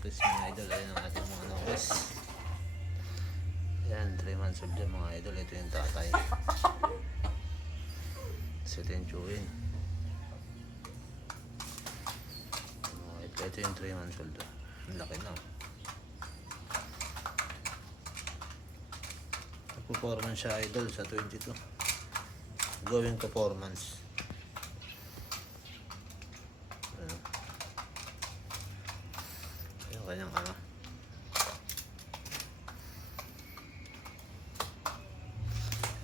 nokis mga idol. Ayan ang ating mga nokis. Ayan, 3 months old yan mga idol. Ito yung tatay. So ito yung chewin. Ito yung 3 months old. Ang laki na. Performance siya idol sa 22. Going performance. Yung kanyang ano.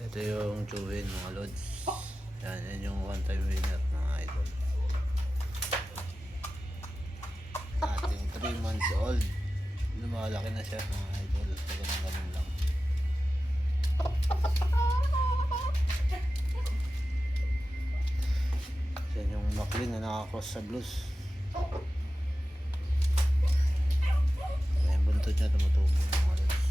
Ito yung chewin mga lods. Yan yung one time winner mga idol. Ating 3 months old. Lumalaki na siya mga idol. Ganun lang. Yan yung Maclean na nakakross sa blues. Yung buntot niya tumutubo mga lods.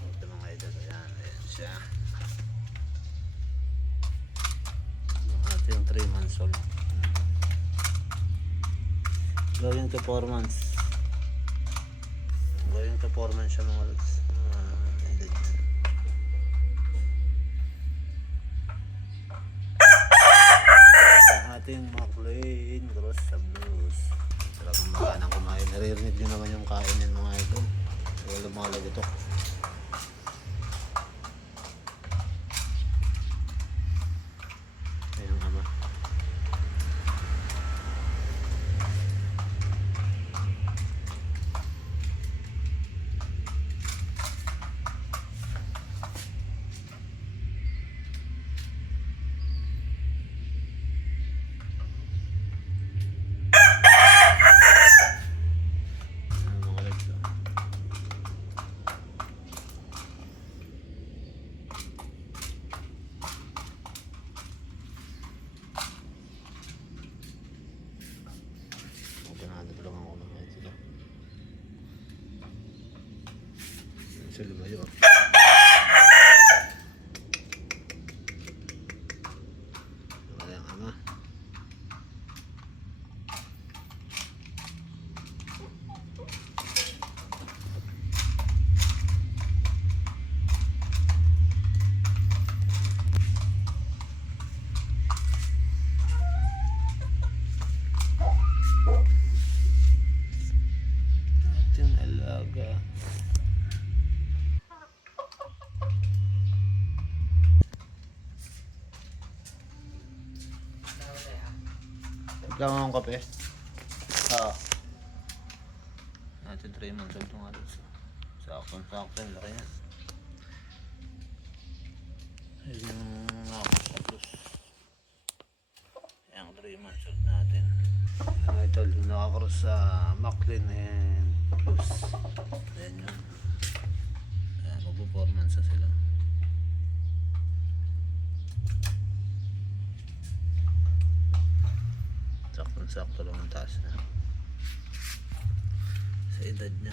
Ito mga idol. Ayan siya. Ito yung 3 months old. Going to 4 months. Going to 4 months siya mga lods. Ating Maclean cross sa blues. Sarap ang makanang kumain. Naririnig nyo naman yung kain yan mga idol. Wala lumalag ito. Ayun ang ama. Sa lumayo. Wala ang ama. Ating alaga. Lang ang kape. Natin 3 months old mga lods. Sakto, laki yan. Ayun yung nakakapos. Ayan, 3 months old natin. Ito yung nakakross sa Maclean and Plus. Ayan yun. Ayan, mag-performance na sila. Sakto lang ang taas na sa edad niya.